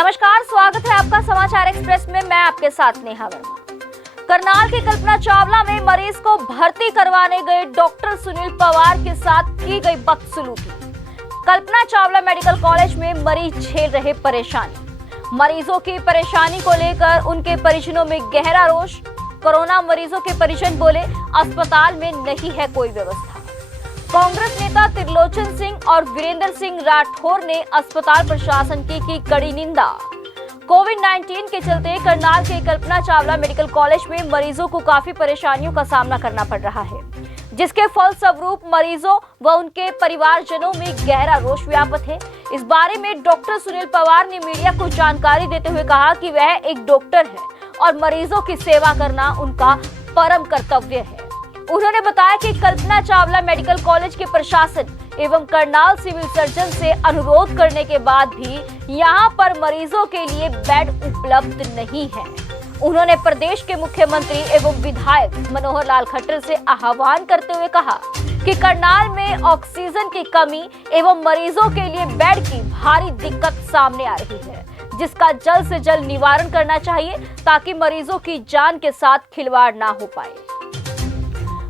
नमस्कार, स्वागत है आपका समाचार एक्सप्रेस में। मैं आपके साथ नेहा वर्मा। करनाल की कल्पना चावला में मरीज को भर्ती करवाने गए डॉक्टर सुनील पवार के साथ की गई बदसलूकी। कल्पना चावला मेडिकल कॉलेज में मरीज झेल रहे परेशानी। मरीजों की परेशानी को लेकर उनके परिजनों में गहरा रोष। कोरोना मरीजों के परिजन बोले, अस्पताल में नहीं है कोई व्यवस्था। कांग्रेस नेता त्रिलोचन सिंह और वीरेंद्र सिंह राठौर ने अस्पताल प्रशासन की कड़ी निंदा। कोविड-19 के चलते करनाल के कल्पना चावला मेडिकल कॉलेज में मरीजों को काफी परेशानियों का सामना करना पड़ रहा है, जिसके फलस्वरूप मरीजों व उनके परिवारजनों में गहरा रोष व्याप्त है। इस बारे में डॉक्टर सुनील पवार ने मीडिया को जानकारी देते हुए कहा कि वह एक डॉक्टर है और मरीजों की सेवा करना उनका परम कर्तव्य है। उन्होंने बताया कि कल्पना चावला मेडिकल कॉलेज के प्रशासन एवं करनाल सिविल सर्जन से अनुरोध करने के बाद भी यहां पर मरीजों के लिए बेड उपलब्ध नहीं है। उन्होंने प्रदेश के मुख्यमंत्री एवं विधायक मनोहर लाल खट्टर से आह्वान करते हुए कहा कि करनाल में ऑक्सीजन की कमी एवं मरीजों के लिए बेड की भारी दिक्कत सामने आ रही है, जिसका जल्द से जल्द निवारण करना चाहिए ताकि मरीजों की जान के साथ खिलवाड़ ना हो पाए।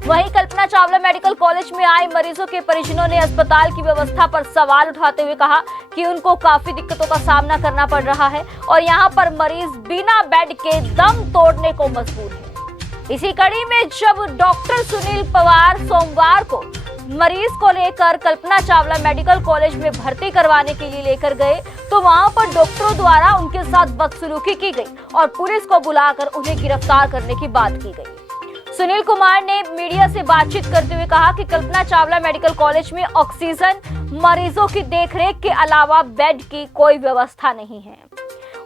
वहीं कल्पना चावला मेडिकल कॉलेज में आए मरीजों के परिजनों ने अस्पताल की व्यवस्था पर सवाल उठाते हुए कहा कि उनको काफी दिक्कतों का सामना करना पड़ रहा है और यहां पर मरीज बिना बेड के दम तोड़ने को मजबूर है। इसी कड़ी में जब डॉक्टर सुनील पवार सोमवार को मरीज को लेकर कल्पना चावला मेडिकल कॉलेज में भर्ती करवाने के लिए लेकर गए तो वहां पर डॉक्टरों द्वारा उनके साथ बदसलूकी की गई और पुलिस को बुलाकर उन्हें गिरफ्तार करने की बात की गई। सुनील कुमार ने मीडिया से बातचीत करते हुए कहा कि कल्पना चावला मेडिकल कॉलेज में ऑक्सीजन, मरीजों की देखरेख के अलावा बेड की कोई व्यवस्था नहीं है।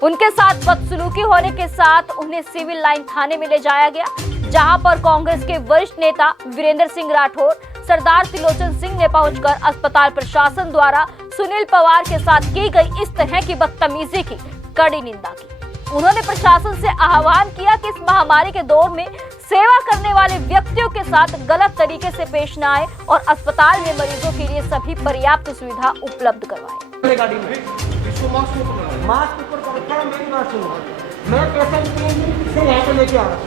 उनके साथ बदसलूकी होने के साथ उन्हें सिविल लाइन थाने में ले जाया गया, जहां पर कांग्रेस के वरिष्ठ नेता वीरेंद्र सिंह राठौर, सरदार त्रिलोचन सिंह ने पहुंचकर अस्पताल प्रशासन द्वारा सुनील पवार के साथ की गई इस तरह की बदतमीजी की कड़ी निंदा की। उन्होंने प्रशासन से आह्वान किया कि इस महामारी के दौर में सेवा करने वाले व्यक्तियों के साथ गलत तरीके से पेश न आए और अस्पताल में मरीजों के लिए सभी पर्याप्त सुविधा उपलब्ध करवाएं। मैं पेशेंट से यहाँ पे लेके आ रहा,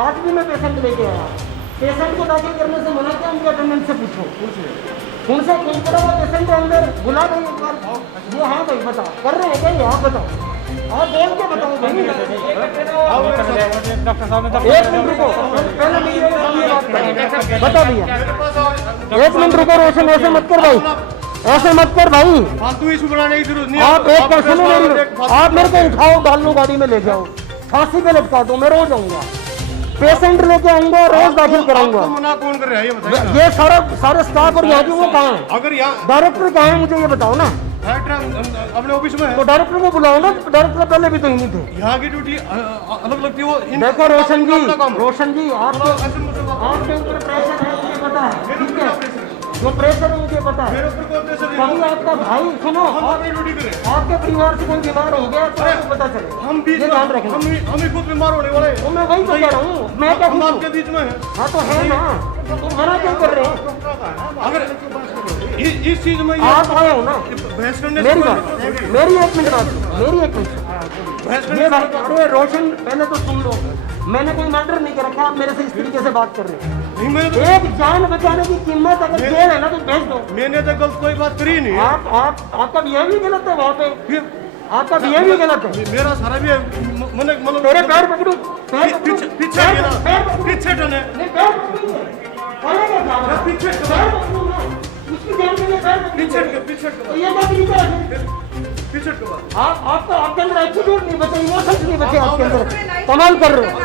आज भी मैं पेशेंट लेके आया। पेशेंट को दाखिल करने से मना किया, उनके अटेंडेंट से पूछो, उनसे कौन करा हुआ पेशेंट अंदर बुला दो एक बार। ये हाँ भाई बताओ, कर रहे हैं क्या ये? आप बताओ, आप बोल के बताओ भाई। डॉक्टर साहब एक मिनट रुको, पहले बता भैया, एक मिनट रुको। रोशन ऐसे मत कर भाई, ऐसे मत कर भाई, फालतू इशू बनाने की जरूरत नहीं। आप एक बार सुनो मेरी, आप मेरे को उठाओ, डाल लो गाड़ी में ले जाओ, फांसी पे लटका दो, मैं रोज आऊंगा, पेशेंट लेके आऊंगा, रोज दाखिल कराऊंगा। मना कौन कर रहा है ये बताइए? ये सारे स्टाफ और यहाँ वो कहाँ है? अगर यहाँ डायरेक्टर कहाँ है मुझे ये बताओ ना। अपने ऑफिस में है तो डायरेक्टर को बुलाओ ना, डायरेक्टर पहले भी तो ही नहीं थे। यहाँ की ड्यूटी अलग लगती है। वो देखो रोशन जी, आपके ऊपर प्रेशर है मुझे पता है, ठीक है, जो प्रेशर है मुझे पता है। कभी आपका भाई सुनो, आपके परिवार से कोई बीमार हो गया तो आपको पता चले, हम बीच में हम ही खुद बीमार होने वाले हैं। मैं वही तो कह रहा हूँ, मैं क्या हम आपके बीच में है। हाँ तो है ना, तो मना क्यों कर रहे हैं? अगर इस चीज में आप आए हो ना, बहस करने मेरी एक मिनट बात, मेरी एक मिनट। ये भाई, अरे रोशन पहले तो सुन लो, मैंने कोई मर्डर नहीं कर रखा, आप मेरे से इस तरीके से बात कर रहे हैं। एक जान बचाने की कीमत अगर जेल है ना तो भेज दो। मैंने तो गलत कोई बात करी नहीं। आपका बिहेव भी गलत है वहाँ पे, आपका बिहेव भी गलत है। मेरा सारा भी मतलब तेरे पैर पकड़ू, पीछे पीछे टने आपके अंदर एटीट्यूड नहीं बचे, इमोशंस नहीं बचे आपके अंदर, कमाल कर रहे हो।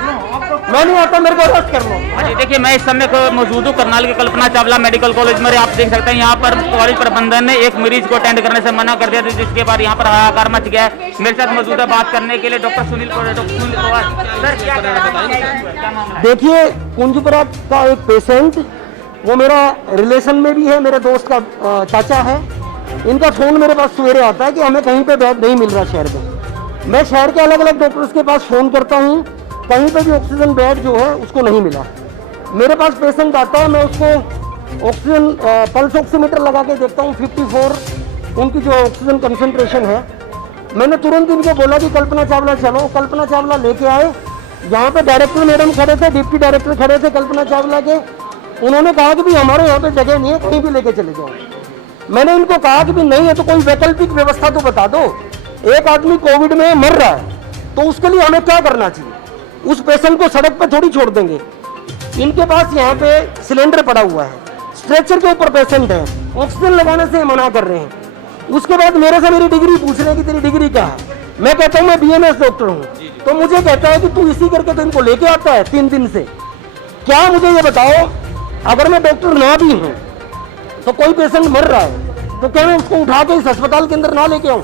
मैं नहीं आता, मेरे को अरेस्ट कर लो। जी देखिए, मैं इस समय को मौजूद हूँ करनाल के कल्पना चावला मेडिकल कॉलेज में। आप देख सकते हैं यहाँ पर कॉलेज प्रबंधन ने एक मरीज को अटेंड करने से मना कर दिया, जिसके बाद यहाँ पर हाहाकार मच गया। मेरे साथ मौजूद है बात करने के लिए डॉक्टर सुनील पवार। सर क्या बताइए? देखिए, कुंजपुरा का एक पेशेंट, वो मेरा रिलेशन में भी है, मेरे दोस्त का चाचा है। इनका फ़ोन मेरे पास सवेरे आता है कि हमें कहीं पे बेड नहीं मिल रहा शहर में। मैं शहर के अलग अलग डॉक्टर्स के पास फ़ोन करता हूँ, कहीं पे भी ऑक्सीजन बेड जो है उसको नहीं मिला। मेरे पास पेशेंट आता है, मैं उसको ऑक्सीजन पल्स ऑक्सीमीटर लगा के देखता हूँ, 54 उनकी जो ऑक्सीजन कंसंट्रेशन है मैंने तुरंत इनको बोला कि कल्पना चावला चलो, कल्पना चावला लेके आए। यहाँ पे डायरेक्टर मैडम खड़े थे, डिप्टी डायरेक्टर खड़े थे कल्पना चावला के। उन्होंने कहा कि भी हमारे यहाँ पे जगह नहीं है, कहीं भी लेके चले जाओ। मैंने इनको कहा कि भी नहीं है तो कोई वैकल्पिक व्यवस्था तो बता दो। एक आदमी कोविड में मर रहा है तो उसके लिए हमें क्या करना चाहिए? उस पेशेंट को सड़क पे थोड़ी छोड़ देंगे। इनके पास यहाँ पे सिलेंडर पड़ा हुआ है, स्ट्रेचर के ऊपर पेशेंट है, ऑक्सीजन लगाने से मना कर रहे हैं। उसके बाद मेरे से मेरी डिग्री पूछ रहे हैं कि तेरी डिग्री क्या है। मैं कहता हूँ मैं BMS डॉक्टर हूँ, तो मुझे कहता है कि तू इसी करके तो इनको लेके आता है 3 दिन से। क्या मुझे ये बताओ, अगर मैं डॉक्टर ना भी हूँ तो कोई पेशेंट मर रहा है तो क्या मैं उसको उठा के इस अस्पताल के अंदर ना लेके आऊँ?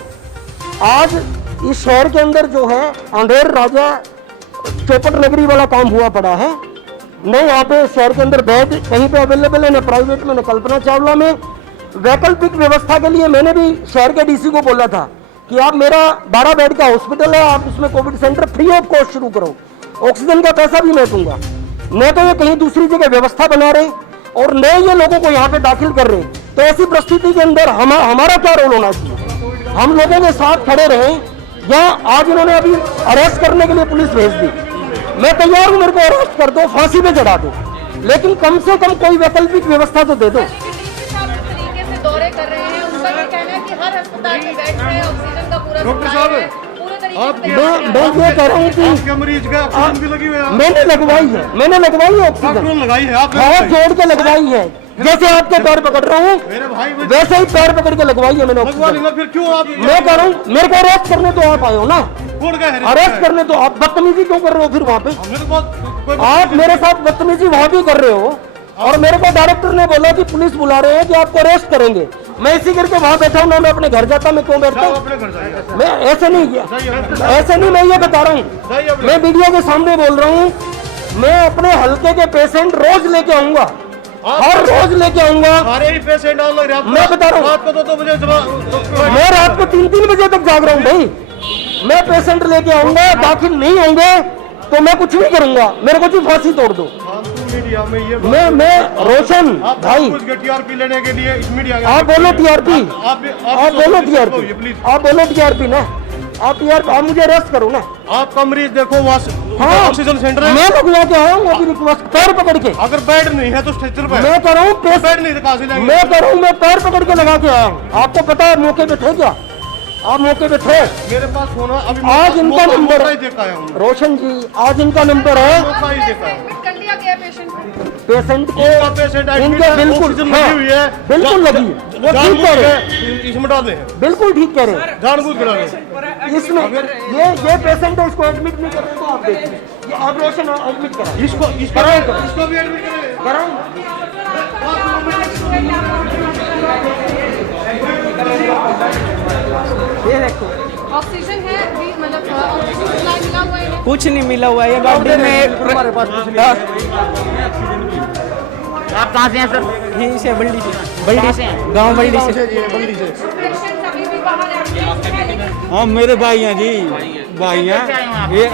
आज इस शहर के अंदर जो है अंधेर राजा चौपट नगरी वाला काम हुआ पड़ा है। न यहाँ पे शहर के अंदर बेड कहीं पे अवेलेबल है, न प्राइवेट में न कल्पना चावला में। वैकल्पिक व्यवस्था के लिए मैंने भी शहर के DC को बोला था कि आप मेरा 12 बेड का हॉस्पिटल है, आप उसमें Covid centre free of cost शुरू करो, ऑक्सीजन का पैसा भी मैं दूंगा। न तो ये कहीं दूसरी जगह व्यवस्था बना रहे और न ये लोगों को यहाँ पे दाखिल कर रहे। तो ऐसी परिस्थिति के अंदर हमारा क्या रोल होना चाहिए? हम लोगों के साथ खड़े रहे या आज इन्होंने अभी अरेस्ट करने के लिए पुलिस भेज दी। मैं तैयार हूँ, मेरे को अरेस्ट कर दो, फांसी पे चढ़ा दो, लेकिन कम से कम कोई वैकल्पिक व्यवस्था तो दे दो। तरीके से दौरे कर रहे हैं, उनका ये कहना है कि हर अस्पताल में बेड है, ऑक्सीजन का पूरा डॉक्टर सप्लाई साहब, है, पूरे तरीके आप से मैं ये कह रहा हूँ कि आपके मरीज का ऑक्सीजन भी लगी हुई है। मैंने लगवाई है डॉक्टरों ऑक्सीजन, ने लगाई है, आप हाथ जोड़ के लगवाई है। जैसे आपके पैर पकड़ रहा हूँ मेरे भाई वैसे ही पैर पकड़ के लगवाई है मैंने लगवा ऑक्सीजन। लेना, फिर क्यों आप मैं कह रहा हूँ मेरे को अरेस्ट करने तो आप आए हो ना, कौन गए हैं? अरेस्ट करने तो आप बदतमीजी क्यों कर रहे हो फिर वहाँ पे? हमने तो बहुत आप मेरे साथ बदतमीजी वहाँ भी कर रहे हो और मेरे को डायरेक्टर ने बोला कि पुलिस बुला रहे हैं कि आपको अरेस्ट करेंगे। मैं इसी करके वहाँ बैठा हूँ ना, मैं अपने घर जाता, मैं क्यों बैठता हूँ? अपने घर जाइए। मैं ऐसे नहीं किया, ऐसे नहीं, मैं ये बता रहा हूँ, मैं मीडिया के सामने बोल रहा हूँ। मैं अपने हल्के के पेशेंट रोज लेके आऊंगा, हर रोज लेके आऊंगा। सारे ही पेशेंट ऑन लग रहे हैं। मैं बता रहा हूँ, रात को 2 बजे मैं रात को 3-3 बजे तक जाग रहा हूँ भाई। मैं पेशेंट लेके आऊंगा, दाखिल नहीं होंगे तो मैं कुछ नहीं करूंगा, मेरे को सिर्फ फांसी तोड़ दो। मीडिया में ये मैं रोशन भाई, कुछ TRP लेने के लिए इस मीडिया आप बोलो TRP, आप बोलो TRP, प्लीज। आप बोलो TRP ना, आप TRP, आप मुझे अरेस्ट करो ना। आपका मरीज देखो हाँ, ऑक्सीजन सेंटर है। मैं लगवा के आया हूँ अभी रिक्वेस्ट, पैर पकड़ के। अगर बेड नहीं है तो स्ट्रेचर पे मैं कर रहा हूँ बेड नहीं तो कहाँ से लाएंगे? मैं कर रहा हूँ, मैं पैर पकड़ के लगा के आया हूँ। आपको पता है मौके पे थे क्या? आप मौके पे थे? मेरे पास फोन है अभी, आज इनका नंबर मौका ही देखा है हमने। रोशन जी, आज इनका नंबर है। मौका ही देखा है। एडमिट कर लिया गया पेशेंट को। पेशेंट इनका पेशेंट को एडमिट इनके है, बिल्कुल ऑक्सीजन हाँ, लगी हुई है, बिल्कुल लगी है, वो ठीक कह रहे हैं, इसमें डाले हैं, बिल्कुल ठीक कह रहे हैं। जानबूझ के डाले हैं। इसमें ये पेशेंट है, इसको एडमिट नहीं कर रहे तो आप देखिए, ये आप रोशन एडमिट करा इसको भी एडमिट करें। कराओ। ये देखो ऑक्सीजन है अभी, मतलब ऑक्सीजन सप्लाई मिला हुआ है। कुछ नहीं मिला हुआ है, ये गाड़ी में हमारे पास कुछ नहीं। आप कहाँ से हैं सर? यहीं से बल्डी से, कहाँ से हैं? गांव बल्डी से। पेशेंट अभी भी बाहर है। हाँ मेरे भाई हैं जी, भाई हैं। ये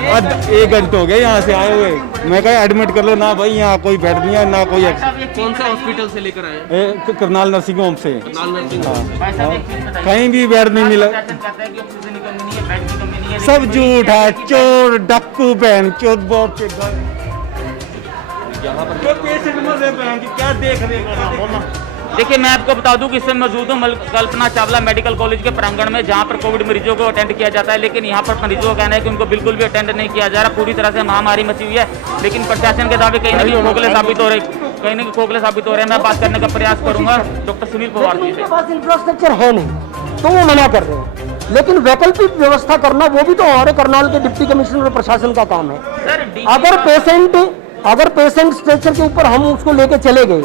1 घंटे हो गए यहाँ से आए हुए। मैं कहा एडमिट कर लो ना भाई, यहाँ कोई बेड नहीं है ना कोई। कौन सा हॉस्पिटल से लेकर आए? करनाल नर्सिंग होम से। करनाल नर्सिंग भाई साहब एक चीज़ बताइए, कहीं भी बेड नहीं मिला। प्रशासन कहता है कि ऑक्सीजन की कमी नहीं है, बेड की कमी नहीं है, सब लेकिन झूठ है, चोर डक्कू बहन चोर बहुत के पेशेंट मर रहे बहन की, क्या देख रहे हैं? देखिए मैं आपको बता दूं कि इसमें मौजूद हूँ कल्पना चावला मेडिकल कॉलेज के प्रांगण में, जहां पर कोविड मरीजों को अटेंड किया जाता है, लेकिन यहां पर मरीजों का कहना है कि उनको बिल्कुल भी अटेंड नहीं किया जा रहा। पूरी तरह से महामारी मची हुई है, लेकिन प्रशासन के दावे कहीं ना कहीं खोखले साबित हो रहे हैं। मैं बात करने का प्रयास करूंगा डॉक्टर सुनील पवार जी से। उनके पास इंफ्रास्ट्रक्चर है नहीं तो वो मना कर रहे हैं, लेकिन वैकल्पिक व्यवस्था करना वो भी तो हमारे करनाल के डिप्टी कमिश्नर और प्रशासन का काम है। सर अगर पेशेंट स्ट्रेचर के ऊपर हम उसको लेके चले गए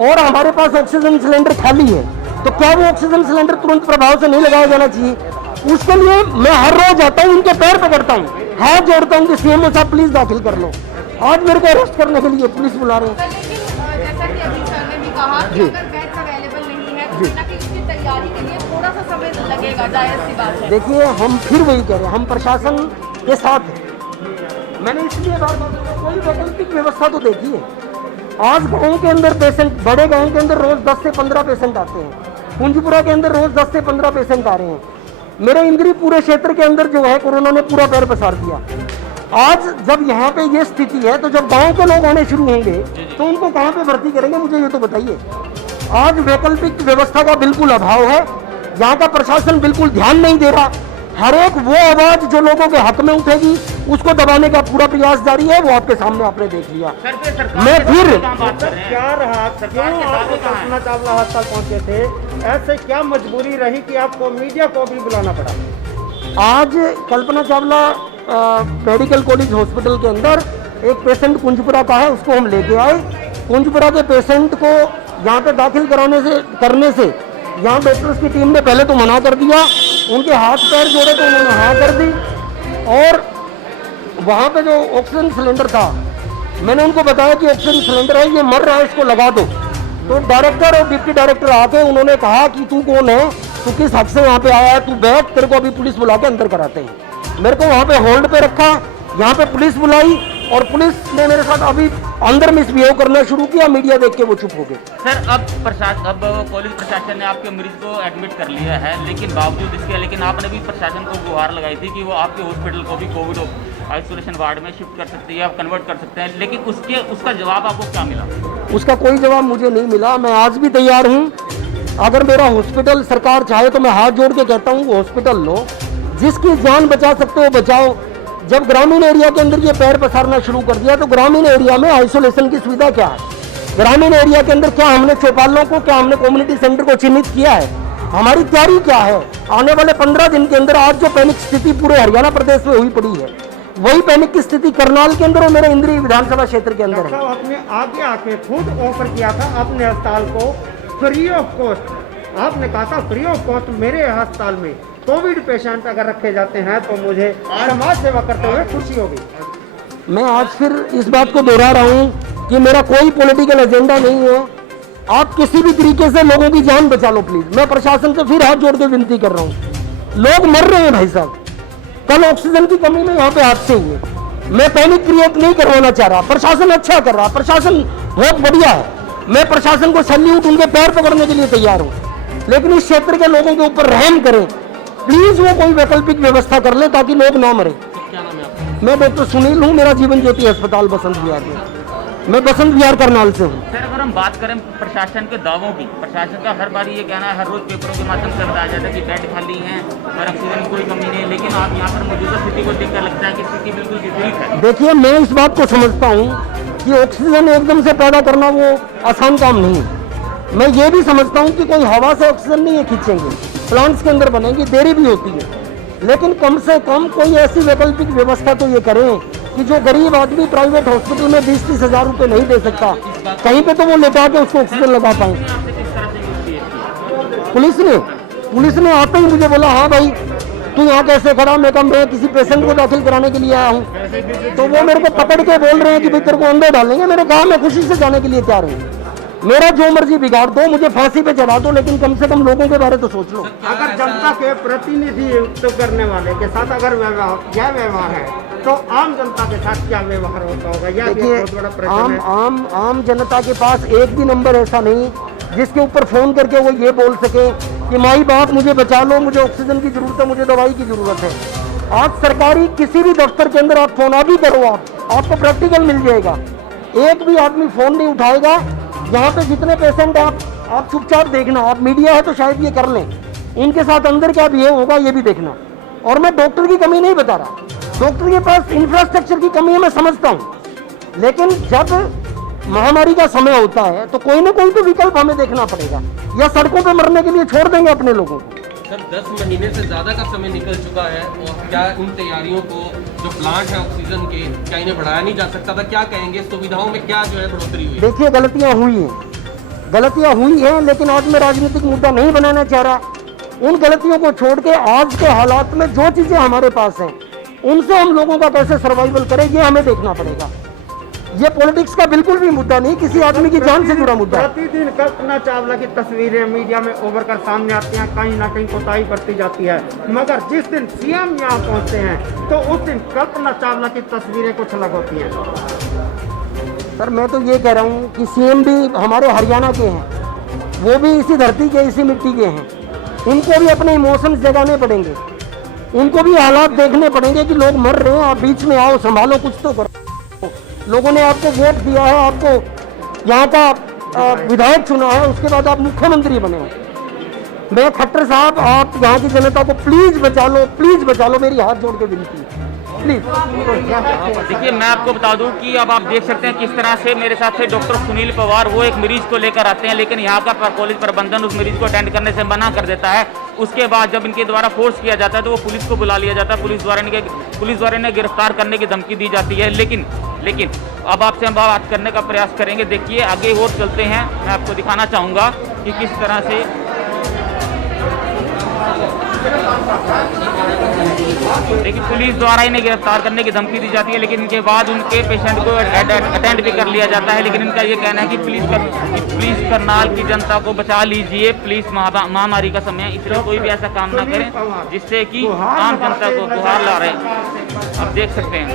और हमारे पास ऑक्सीजन सिलेंडर खाली है तो क्या वो ऑक्सीजन सिलेंडर तुरंत प्रभाव से नहीं लगाया जाना चाहिए? उसके लिए मैं हर रोज आता हूँ, उनके पैर पकड़ता हूँ, हाथ जोड़ता हूँ कि CMO साहब प्लीज दाखिल कर लो। आज मेरे को अरेस्ट करने के लिए पुलिस बुला रहे हैं। लेकिन जैसा कि अभी सर ने भी कहा कि अगर बेड अवेलेबल नहीं है तो ना कि उसकी तैयारी के लिए थोड़ा सा समय लगेगा, जायज सी बात है। देखिए हम फिर वही कह रहे हैं, हम प्रशासन के साथ हैं। मैंने इसलिए बार बार कोई वैकल्पिक व्यवस्था तो देखिए। आज गाँव के अंदर पेशेंट, बड़े गाँव के अंदर रोज 10 से 15 पेशेंट आते हैं, कुंजपुरा के अंदर रोज 10 से 15 पेशेंट आ रहे हैं। मेरे इंद्री पूरे क्षेत्र के अंदर जो है कोरोना ने पूरा पैर पसार दिया। आज जब यहाँ पे ये स्थिति है तो जब गांव के लोग आने शुरू होंगे तो उनको कहाँ पे भर्ती करेंगे, मुझे ये तो बताइए। आज वैकल्पिक व्यवस्था का बिल्कुल अभाव है, यहाँ का प्रशासन बिल्कुल ध्यान नहीं दे रहा। हर एक वो आवाज जो लोगों के हक में उठेगी उसको दबाने का पूरा प्रयास जारी है, वो आपके सामने आपने देख लिया। मैं फिर क्या रहा, क्यों आप कल्पना चावला अस्पताल पहुंचे थे, ऐसे क्या मजबूरी रही कि आपको मीडिया को भी बुलाना पड़ा? आज Kalpana Chawla medical college hospital के अंदर एक पेशेंट कुंजपुरा का है, उसको हम लेके आए। कुंजपुरा के पेशेंट को यहाँ पे दाखिल करने से यहाँ डॉक्टर्स की टीम ने पहले तो मना कर दिया, उनके हाथ पैर जोड़े तो उन्होंने हाँ कर दी। और वहाँ पे जो ऑक्सीजन सिलेंडर था, मैंने उनको बताया कि ऑक्सीजन सिलेंडर है, ये मर रहा है, इसको लगा दो। तो डायरेक्टर और डिप्टी डायरेक्टर आके उन्होंने कहा कि तू कौन है, तू किस हक से यहाँ पे आया है, तू बैठ, तेरे को अभी पुलिस बुला के अंदर कराते हैं। मेरे को वहाँ पे होल्ड पे रखा, यहाँ पे पुलिस बुलाई और पुलिस ने मेरे साथ अभी अंदर मिसबिहेव करना शुरू किया। मीडिया देख के वो चुप हो गए। सर अब कॉलेज प्रशासन ने आपके मरीज को एडमिट कर लिया है, लेकिन बावजूद इसके लेकिन आपने भी प्रशासन को गुहार लगाई थी कि वो आपके हॉस्पिटल को भी कोविड आइसोलेशन वार्ड में शिफ्ट कर सकती है, आप कन्वर्ट कर सकते हैं, लेकिन उसका जवाब आपको क्या मिला? उसका कोई जवाब मुझे नहीं मिला। मैं आज भी तैयार हूँ, अगर मेरा हॉस्पिटल सरकार चाहे तो मैं हाथ जोड़ के कहता हूँ हॉस्पिटल लो, जिसकी जान बचा सकते हो बचाओ। जब ग्रामीण एरिया के अंदर ये पैर पसारना शुरू कर दिया तो ग्रामीण एरिया में आइसोलेशन की सुविधा क्या है? ग्रामीण एरिया के अंदर क्या हमने चौपालों को, क्या हमने कम्युनिटी सेंटर को चिन्हित किया है? हमारी तैयारी क्या है? आने वाले 15 दिन के अंदर आज जो पैनिक स्थिति पूरे हरियाणा प्रदेश में हुई पड़ी है, वही पैनिक की स्थिति करनाल के अंदर और मेरे इंद्री विधानसभा क्षेत्र के अंदर है। आपने आगे आके खुद ऑफर किया था अपने अस्पताल को फ्री ऑफ कॉस्ट, आपने कहा था फ्री ऑफ कॉस्ट मेरे अस्पताल में कोविड पेशेंट अगर रखे जाते हैं तो मुझे समाज सेवा करते हुए खुशी होगी। मैं आज फिर इस बात को दोहरा रहा हूँ कि मेरा कोई पॉलिटिकल एजेंडा नहीं है। आप किसी भी तरीके से लोगों की जान बचा लो प्लीज। मैं प्रशासन से फिर हाथ जोड़ के विनती कर रहा हूँ, लोग मर रहे हैं भाई साहब। कल ऑक्सीजन की कमी में यहाँ पे हादसे हुए, मैं पैनिक क्रिएट नहीं करवाना चाह रहा। प्रशासन अच्छा कर रहा, प्रशासन बहुत बढ़िया है, मैं प्रशासन को सैल्यूट, उनके पैर पकड़ने के लिए तैयार हूँ, लेकिन इस क्षेत्र के लोगों के ऊपर रहम करें प्लीज। वो कोई वैकल्पिक व्यवस्था कर ले ताकि लोग ना मरे। क्या नाम है आपका? मैं डॉक्टर सुनील हूँ, मेरा जीवन ज्योति अस्पताल बसंत विहार में, मैं बसंत विहार करनाल से हूँ। सर अगर हम बात करें प्रशासन के दावों की, प्रशासन का हर बार ये कहना है, हर रोज पेपरों के माध्यम से बताया जाता है कि बेड खाली हैं और ऑक्सीजन की कोई कमी नहीं है, लेकिन आप यहाँ पर मौजूदा स्थिति को देखकर लगता है कि स्थिति बिल्कुल विपरीत है। देखिए, मैं इस बात को समझता हूँ कि ऑक्सीजन एकदम से पैदा करना वो आसान काम नहीं है। मैं ये भी समझता हूँ कि कोई हवा से ऑक्सीजन नहीं है खींचेंगे, प्लांट्स के अंदर बनेंगी, देरी भी होती है, लेकिन कम से कम कोई ऐसी वैकल्पिक व्यवस्था तो ये करें कि जो गरीब आदमी प्राइवेट हॉस्पिटल में 20-30 हजार रुपये नहीं दे सकता, कहीं पे तो वो लेटा के उसको ऑक्सीजन लगा पाए। पुलिस ने आते ही मुझे बोला, हाँ भाई तू यहाँ कैसे खड़ा? मैं कहा मैं किसी पेशेंट को दाखिल कराने के लिए आया हूँ। तो वो मेरे को पकड़ के बोल रहे हैं कि भाई तेरे को अंदर डालेंगे। मैंने कहा मैं खुशी से जाने के लिए तैयार हूँ, मेरा जो मर्जी बिगाड़ दो, मुझे फांसी पे चढ़ा दो, लेकिन कम से कम लोगों के बारे तो सोच लो। अगर जनता के प्रतिनिधित्व करने वाले के साथ अगर यह व्यवहार है तो आम जनता के साथ क्या व्यवहार होता होगा? यह भी बहुत बड़ा प्रश्न है। आम जनता के पास एक भी नंबर ऐसा नहीं जिसके ऊपर फोन करके वो ये बोल सके कि माई बाप मुझे बचा लो, मुझे ऑक्सीजन की जरूरत है, मुझे दवाई की जरूरत है। आज सरकारी किसी भी दफ्तर के अंदर आप फोन अभी करो, आपको प्रैक्टिकल मिल जाएगा। एक भी आदमी फोन नहीं उठाएगा। यहाँ पे जितने पेशेंट आप चुपचाप देखना, आप मीडिया है तो शायद ये कर लें, इनके साथ अंदर क्या बिहेव होगा ये भी देखना। और मैं डॉक्टर की कमी नहीं बता रहा, डॉक्टर के पास इंफ्रास्ट्रक्चर की कमी है, मैं समझता हूँ, लेकिन जब महामारी का समय होता है तो कोई ना कोई तो विकल्प हमें देखना पड़ेगा, या सड़कों पे मरने के लिए छोड़ देंगे अपने लोगों को। सर 10 महीने से ज़्यादा का समय निकल चुका है और क्या इन तैयारियों को, जो प्लांट है ऑक्सीजन के, क्या इन्हें बढ़ाया नहीं जा सकता था? क्या कहेंगे, सुविधाओं में क्या जो है बढ़ोतरी हुई? देखिए, गलतियाँ हुई हैं, लेकिन आज मैं राजनीतिक मुद्दा नहीं बनाना चाह रहा। उन गलतियों को छोड़ के आज के हालात में जो चीज़ें हमारे पास हैं उनसे हम लोगों का कैसे सर्वाइवल करें ये हमें देखना पड़ेगा। ये पॉलिटिक्स का बिल्कुल भी मुद्दा नहीं, किसी आदमी की जान से जुड़ा मुद्दा है। प्रतिदिन कल्पना चावला की तस्वीरें मीडिया में उभर कर सामने आती हैं, कहीं ना कहीं कोताही बरती जाती है, मगर जिस दिन सीएम यहाँ पहुँचते हैं तो उस दिन कल्पना चावला की तस्वीरें कुछ अलग होती हैं। सर मैं तो ये कह रहा हूँ कि सीएम भी हमारे हरियाणा के हैं, वो भी इसी धरती के, इसी मिट्टी के हैं। उनको भी अपने इमोशंस जगाने पड़ेंगे, उनको भी हालात देखने पड़ेंगे कि लोग मर रहे हैं, आप बीच में आओ, संभालो, कुछ तो करो। लोगों ने आपको वोट दिया है, आपको यहाँ का विधायक चुना है, उसके बाद आप मुख्यमंत्री बने हो। मैं खट्टर साहब, आप यहाँ की जनता को प्लीज बचा लो, प्लीज बचा लो, मेरी हाथ जोड़ के विनती है, प्लीज। देखिए, मैं आपको बता दूं कि अब आप देख सकते हैं किस तरह से मेरे साथ थे डॉक्टर सुनील पवार। वो एक मरीज को लेकर आते हैं, लेकिन यहाँ का कॉलेज प्रबंधन उस मरीज को अटेंड करने से मना कर देता है। उसके बाद जब इनके द्वारा फोर्स किया जाता है तो वो पुलिस को बुला लिया जाता है, पुलिस द्वारा इन्हें गिरफ्तार करने की धमकी दी जाती है। लेकिन अब आपसे हम बात करने का प्रयास करेंगे। देखिए, आगे और चलते हैं, मैं आपको दिखाना चाहूँगा कि किस तरह से देखिए पुलिस द्वारा इन्हें गिरफ्तार करने की धमकी दी जाती है, लेकिन इनके बाद उनके पेशेंट को अटेंड भी कर लिया जाता है। लेकिन इनका ये कहना है कि प्लीज करनाल की जनता को बचा लीजिए, प्लीज महामारी का समय है, इसलिए कोई भी ऐसा काम ना करें जिससे कि आम जनता को गुहार ला रहे हैं। आप देख सकते हैं,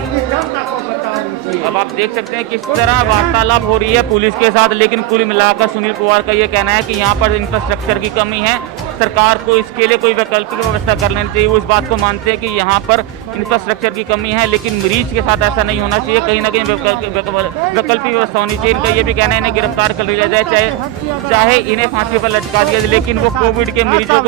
अब आप देख सकते हैं किस तरह वार्तालाप हो रही है पुलिस के साथ। लेकिन कुल मिलाकर सुनील पवार का ये कहना है कि यहाँ पर इंफ्रास्ट्रक्चर की कमी है, सरकार को इसके लिए कोई वैकल्पिक व्यवस्था कर लेनी चाहिए। वो इस बात को मानते हैं कि यहाँ पर इंफ्रास्ट्रक्चर की कमी है, लेकिन मरीज के साथ ऐसा नहीं होना चाहिए, कहीं ना कहीं वैकल्पिक व्यवस्था होनी चाहिए। इनका ये भी कहना है इन्हें गिरफ्तार कर लिया जाए, चाहे इन्हें फांसी पर लटका दिया जाए, लेकिन वो कोविड के मरीजों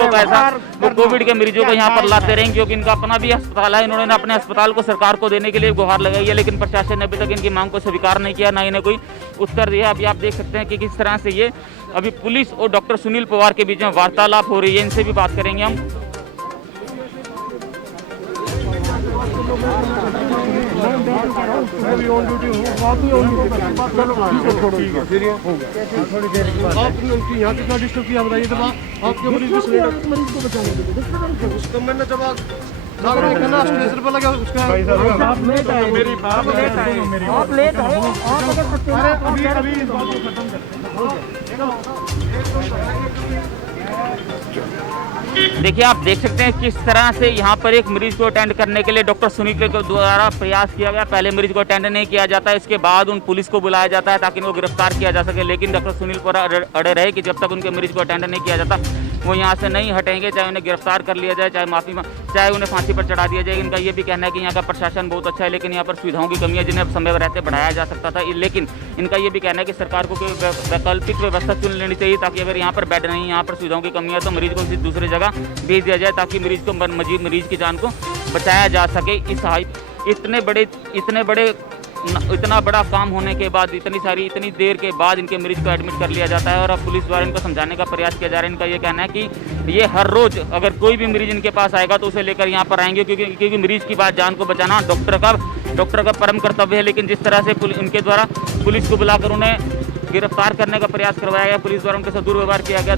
को यहाँ पर लाते रहेंगे, क्योंकि इनका अपना भी अस्पताल है। इन्होंने अपने अस्पताल को सरकार को देने के लिए गुहार लगाई है, लेकिन प्रशासन ने अभी तक इनकी मांग को स्वीकार नहीं किया, ना इन्हें कोई उत्तर दिया। अभी आप देख सकते हैं कि किस तरह से ये अभी पुलिस और डॉक्टर सुनील पवार के बीच में वार्तालाप हो रही है। इनसे भी बात करेंगे हम। यहाँ कितना डिस्टर्ब किया बताइए, तो आपके मरीज को बचाने के लिए उसको मैंने जवाब स्टेशन पर लगा उसका आप लेट आए, आप अगर देखिए, आप देख सकते हैं किस तरह से यहाँ पर एक मरीज को अटेंड करने के लिए डॉक्टर सुनील के द्वारा प्रयास किया गया। पहले मरीज को अटेंड नहीं किया जाता है, इसके बाद उन पुलिस को बुलाया जाता है ताकि उनको गिरफ्तार किया जा सके। लेकिन डॉक्टर सुनील पर अड़े रहे कि जब तक उनके मरीज को अटेंड नहीं किया जाता वो यहाँ से नहीं हटेंगे, चाहे उन्हें गिरफ्तार कर लिया जाए, चाहे उन्हें फांसी पर चढ़ा दिया जाए। इनका ये भी कहना है कि यहाँ का प्रशासन बहुत अच्छा है, लेकिन यहाँ पर सुविधाओं की कमी है जिन्हें समय रहते बढ़ाया जा सकता था। लेकिन इनका ये भी कहना है कि सरकार को कोई वैकल्पिक व्यवस्था चुन लेनी चाहिए, ताकि अगर यहाँ पर बेड नहीं, यहाँ पर सुविधाओं की कमी है, तो मरीज को किसी दूसरी जगह भेज दिया जाए, ताकि मरीज की जान को बचाया जा सके। इतना बड़ा काम होने के बाद, इतनी देर के बाद इनके मरीज को एडमिट कर लिया जाता है, और अब पुलिस द्वारा इनको समझाने का प्रयास किया जा रहा है। इनका ये कहना है कि ये हर रोज अगर कोई भी मरीज इनके पास आएगा तो उसे लेकर यहाँ पर आएंगे, क्योंकि मरीज की बात, जान को बचाना डॉक्टर का परम कर्तव्य है। लेकिन जिस तरह से इनके द्वारा पुलिस को बुलाकर उन्हें गिरफ्तार करने का प्रयास करवाया गया, पुलिस द्वारा उनके साथ दुर्व्यवहार किया गया,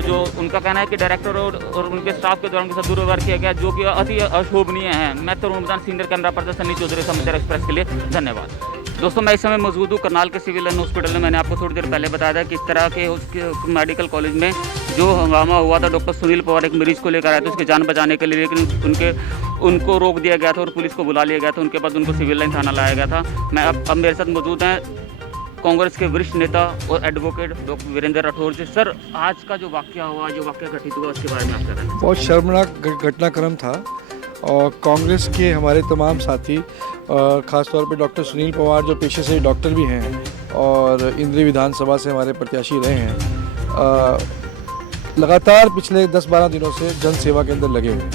जो उनका कहना है कि डायरेक्टर और उनके स्टाफ के द्वारा उनके साथ दुर्व्यवहार किया गया, जो कि अति अशोभनीय है। मैं Tarun Maidan, senior camera person Sunny Chaudhary, Samachar express के लिए धन्यवाद। दोस्तों, मैं इस समय मौजूद हूँ करनाल के सिविल लाइन हॉस्पिटल में। मैंने आपको थोड़ी देर पहले बताया था किस तरह के उसके मेडिकल कॉलेज में जो हंगामा हुआ था। डॉक्टर सुनील पवार एक मरीज को लेकर आए थे उसकी जान बचाने के लिए, लेकिन उनको रोक दिया गया था और पुलिस को बुला लिया गया था। उनके बाद उनको सिविल लाइन थाना लाया गया था। मैं अब मेरे साथ मौजूद हैं कांग्रेस के वरिष्ठ नेता और एडवोकेट डॉक्टर वीरेंद्र राठौर जी। सर, आज का जो वाकया घटित हुआ उसके बारे में आप करें। बहुत शर्मनाक घटनाक्रम था, और कांग्रेस के हमारे तमाम साथी, ख़ास तौर पे डॉक्टर सुनील पवार जो पेशे से डॉक्टर भी हैं और इंद्री विधानसभा से हमारे प्रत्याशी रहे हैं, लगातार पिछले 10-12 दिनों से जन सेवा के अंदर लगे हुए हैं।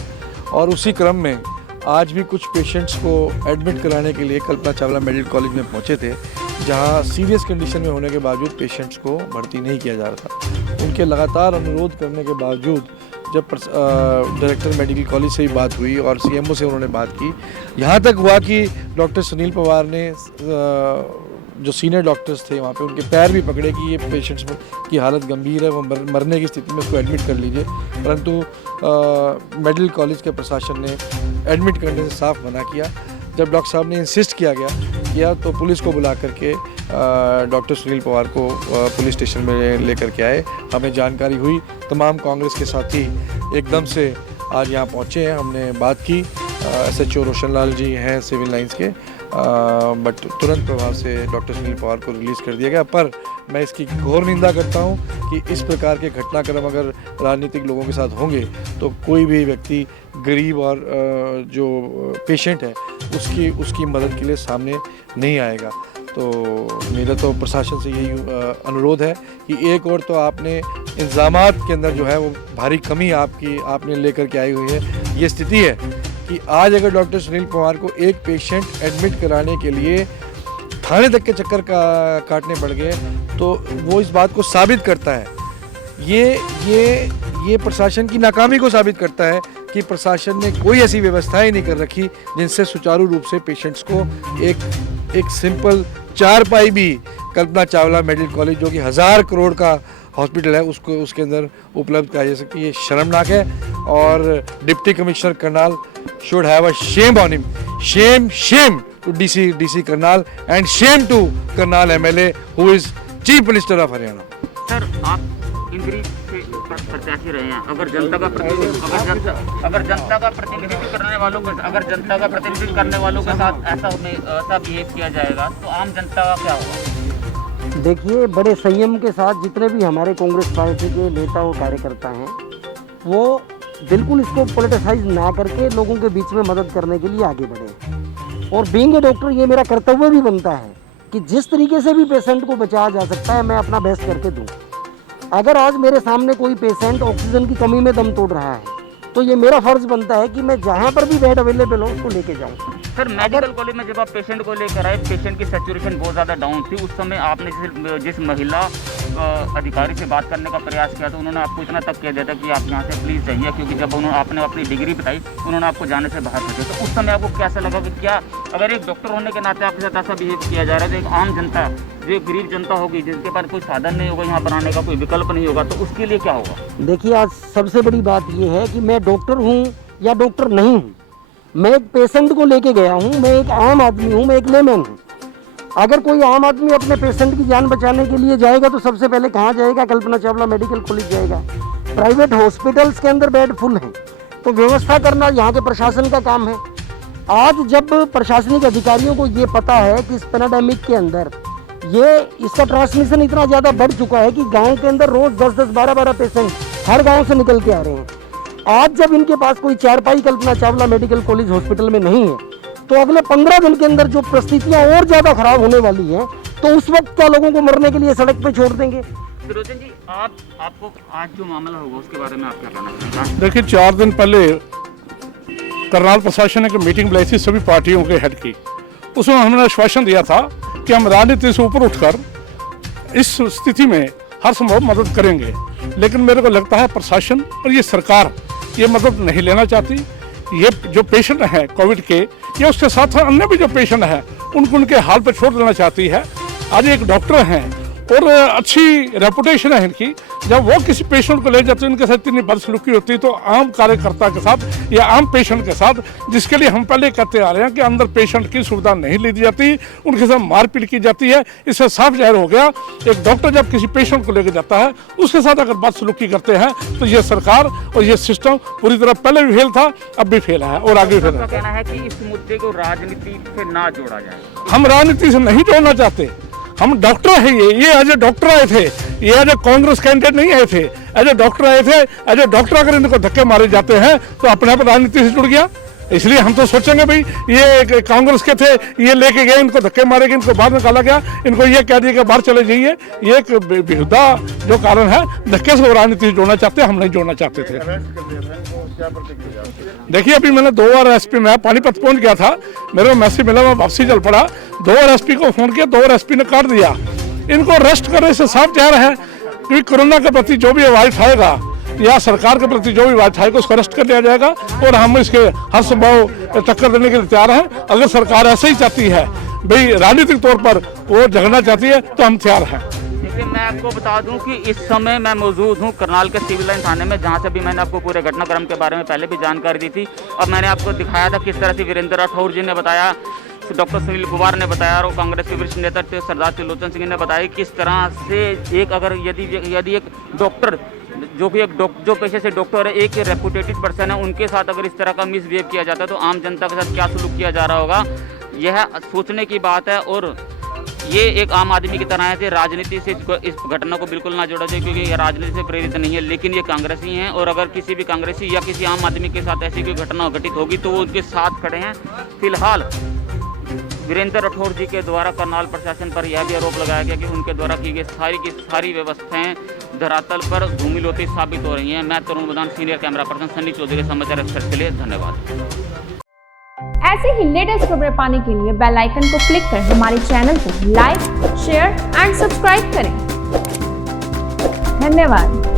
और उसी क्रम में आज भी कुछ पेशेंट्स को एडमिट कराने के लिए कल्पना चावला मेडिकल कॉलेज में पहुंचे थे, जहां सीरियस कंडीशन में होने के बावजूद पेशेंट्स को भर्ती नहीं किया जा रहा था। उनके लगातार अनुरोध करने के बावजूद जब डायरेक्टर मेडिकल कॉलेज से ही बात हुई और सीएमओ से उन्होंने बात की, यहाँ तक हुआ कि डॉक्टर सुनील पवार ने जो सीनियर डॉक्टर्स थे वहाँ पे उनके पैर भी पकड़े कि ये पेशेंट्स की हालत गंभीर है, वो मरने की स्थिति में उसको एडमिट कर लीजिए। परंतु मेडिकल कॉलेज के प्रशासन ने एडमिट करने से साफ मना किया। जब डॉक्टर साहब ने इंसिस्ट किया तो पुलिस को बुला करके डॉक्टर सुनील पवार को पुलिस स्टेशन में लेकर के आए। हमें जानकारी हुई, तमाम कांग्रेस के साथी एकदम से आज यहाँ पहुँचे हैं। हमने बात की, SHO रोशन लाल जी हैं सिविल लाइंस के, बट तुरंत प्रभाव से डॉक्टर सुनील पवार को रिलीज़ कर दिया गया। पर मैं इसकी घोर निंदा करता हूं कि इस प्रकार के घटनाक्रम अगर राजनीतिक लोगों के साथ होंगे तो कोई भी व्यक्ति गरीब और जो पेशेंट है उसकी मदद के लिए सामने नहीं आएगा। तो मेरा तो प्रशासन से यही अनुरोध है कि एक और तो आपने इंतज़ामात के अंदर जो है वो भारी कमी आपने लेकर के आई हुई है। ये स्थिति है कि आज अगर डॉक्टर सुनील पवार को एक पेशेंट एडमिट कराने के लिए थाने तक के चक्कर काटने पड़ गए तो वो इस बात को साबित करता है, ये प्रशासन की नाकामी को साबित करता है कि प्रशासन ने कोई ऐसी व्यवस्थाएं नहीं कर रखी जिनसे सुचारू रूप से पेशेंट्स को एक सिंपल चारपाई भी कल्पना चावला मेडिकल कॉलेज जो कि 1000 करोड़ का हॉस्पिटल है उसके अंदर उपलब्ध कराई जा सकती है। ये शर्मनाक है और deputy commissioner Karnal should have a shame on him, shame to DC Karnal and shame to Karnal MLA who is chief minister of Haryana. Sir, आप इंद्री से प्रत्याशी रहे हैं, अगर जनता का प्रतिनिधित्व करने वालों के साथ ऐसा बिहेव किया जाएगा तो आम जनता का क्या होगा? देखिए, बड़े संयम के साथ जितने भी हमारे कांग्रेस पार्टी के नेता और कार्यकर्ता हैं वो बिल्कुल इसको पॉलिटिसाइज ना करके लोगों के बीच में मदद करने के लिए आगे बढ़े। और बीइंग ए डॉक्टर ये मेरा कर्तव्य भी बनता है कि जिस तरीके से भी पेशेंट को बचाया जा सकता है मैं अपना बेस्ट करके दूँ। अगर आज मेरे सामने कोई पेशेंट ऑक्सीजन की कमी में दम तोड़ रहा है तो ये मेरा फर्ज बनता है कि मैं जहाँ पर भी बेड अवेलेबल हो उसको लेके जाऊँ। सर, मेडिकल कॉलेज में जब आप पेशेंट को लेकर आए, पेशेंट की सैचुरेशन बहुत ज़्यादा डाउन थी, उस समय आपने जिस महिला अधिकारी से बात करने का प्रयास किया तो उन्होंने आपको इतना तक कह दिया था कि आप यहाँ से प्लीज़ जाइए, क्योंकि जब आपने अपनी डिग्री बताई उन्होंने आपको जाने से बाहर कर दिया। तो उस समय आपको कैसा लगा कि क्या अगर एक डॉक्टर होने के नाते आपके साथ ऐसा बिहेव किया जा रहा है तो एक आम जनता, जो गरीब जनता होगी जिसके पास कोई साधन नहीं होगा, यहाँ पर आने का कोई विकल्प नहीं होगा, तो उसके लिए क्या होगा? देखिए, आज सबसे बड़ी बात ये है कि मैं डॉक्टर हूँ या डॉक्टर नहीं हूँ, मैं एक पेशेंट को लेके गया हूँ, मैं एक आम आदमी हूँ, मैं एक लेमैन हूँ। अगर कोई आम आदमी अपने पेशेंट की जान बचाने के लिए जाएगा तो सबसे पहले कहाँ जाएगा? कल्पना चावला मेडिकल कॉलेज जाएगा। प्राइवेट हॉस्पिटल्स के अंदर बेड फुल हैं तो व्यवस्था करना यहाँ के प्रशासन का काम है। आज जब प्रशासनिक अधिकारियों को ये पता है कि इस पैंडेमिक के अंदर इसका ट्रांसमिशन इतना ज़्यादा बढ़ चुका है कि गांव के अंदर रोज़ 10-10, 12-12 पेशेंट हर गांव से निकल के आ रहे हैं। आज जब इनके पास कोई चारपाई Kalpana Chawla medical college hospital में नहीं है तो अगले 15 दिन के अंदर जो परिस्थितियाँ और ज़्यादा खराब होने वाली हैं तो उस वक्त क्या लोगों को मरने के लिए सड़क पे छोड़ देंगे? फिरोजन जी, आपको आज जो मामला होगा उसके बारे में आप क्या कहना चाहेंगे? देखिए, 4 दिन पहले करनाल प्रशासन ने एक मीटिंग बुलाई थी सभी पार्टियों के हेड की। उसमें हमने आश्वासन दिया था कि हम राजनीति से ऊपर उठकर इस स्थिति में हर संभव मदद करेंगे, लेकिन मेरे को लगता है प्रशासन और ये सरकार ये मदद नहीं लेना चाहती। ये जो पेशेंट हैं कोविड के, या उसके साथ अन्य भी जो पेशेंट हैं उनके हाल पर छोड़ देना चाहती है। आज एक डॉक्टर हैं और अच्छी रेपुटेशन है इनकी, जब वो किसी पेशेंट को ले जाते हैं उनके साथ इतनी बदसलूकी होती है तो आम कार्यकर्ता के साथ या आम पेशेंट के साथ, जिसके लिए हम पहले कहते आ रहे हैं कि अंदर पेशेंट की सुविधा नहीं ली जाती, उनके साथ मारपीट की जाती है। इससे साफ जाहिर हो गया एक डॉक्टर जब किसी पेशेंट को लेकर जाता है उसके साथ अगर बदसलूकी करते हैं तो ये सरकार और ये सिस्टम पूरी तरह पहले भी फेल था, अब भी फेल है और आगे फेल है। कहना है कि इस मुद्दे को राजनीति से ना जोड़ा जाए। हम राजनीति से नहीं जोड़ना चाहते, हम डॉक्टर है। ये एज ए डॉक्टर आए थे, ये एज ए कांग्रेस कैंडिडेट नहीं आए थे, एज ए डॉक्टर आए थे। एज ए डॉक्टर अगर इनको धक्के मारे जाते हैं तो अपने आप राजनीति से जुड़ गया। इसलिए हम तो सोचेंगे भाई ये कांग्रेस के थे, ये लेके गए, इनको धक्के मारे गए, इनको बाहर निकाला गया, इनको ये कह दिया कि बाहर चले जाइए। ये एक बेहुदा जो कारण है, धक्के से राजनीति से जोड़ना चाहते, हम नहीं जोड़ना चाहते थे। देखिए, अभी मैंने 2 बार एसपी, मैं पानीपत पहुंच गया था, मेरे को मैसेज मिला, मैं वापसी चल पड़ा। 2 बार एसपी को फोन किया, 2 बार एसपी ने काट दिया। इनको अरेस्ट करने से साफ जाहिर है कि कोरोना के प्रति जो भी आवाज उठाएगा या सरकार के प्रति जो भी आवाज उठाएगा उसको अरेस्ट कर लिया जाएगा और हम इसके हर संभव टक्कर देने के लिए तैयार हैं। अगर सरकार ऐसे ही चाहती है, भाई राजनीतिक तौर पर वो झगड़ना चाहती है, तो हम तैयार हैं। देखिए, मैं आपको बता दूं कि इस समय मैं मौजूद हूं करनाल के सिविल लाइन थाने में, जहां से भी मैंने आपको पूरे घटनाक्रम के बारे में पहले भी जानकारी दी थी। अब मैंने आपको दिखाया था किस तरह से वीरेंद्र राठौर जी ने बताया, डॉक्टर सुनील पवार ने बताया और कांग्रेस के वरिष्ठ नेता सरदार त्रिलोचन सिंह ने बताया किस तरह से एक अगर यदि एक डॉक्टर जो भी जो पेशे से डॉक्टर है, एक रेपुटेटेड पर्सन है, उनके साथ अगर इस तरह का मिसबिहेव किया जाता है तो आम जनता के साथ क्या सलूक किया जा रहा होगा, यह सोचने की बात है। और ये एक आम आदमी की तरह आए थे। राजनीति से इस घटना को बिल्कुल ना जोड़ा जाए, क्योंकि ये राजनीति से प्रेरित नहीं है, लेकिन ये कांग्रेसी हैं और अगर किसी भी कांग्रेसी या किसी आम आदमी के साथ ऐसी कोई घटना घटित होगी तो वो उनके साथ खड़े हैं। फिलहाल वीरेंद्र राठौर जी के द्वारा करनाल प्रशासन पर यह भी आरोप लगाया गया कि उनके द्वारा की गई सारी की सारी व्यवस्थाएं धरातल पर धूमिल होती साबित हो रही हैं। मैं Tarun Badan, senior camera person, Sunny Chaudhary, Samachar express के लिए धन्यवाद। ऐसे ही लेटेस्ट खबरें पाने के लिए बेल आइकन को क्लिक कर हमारे चैनल को लाइक, शेयर एंड सब्सक्राइब करें। धन्यवाद।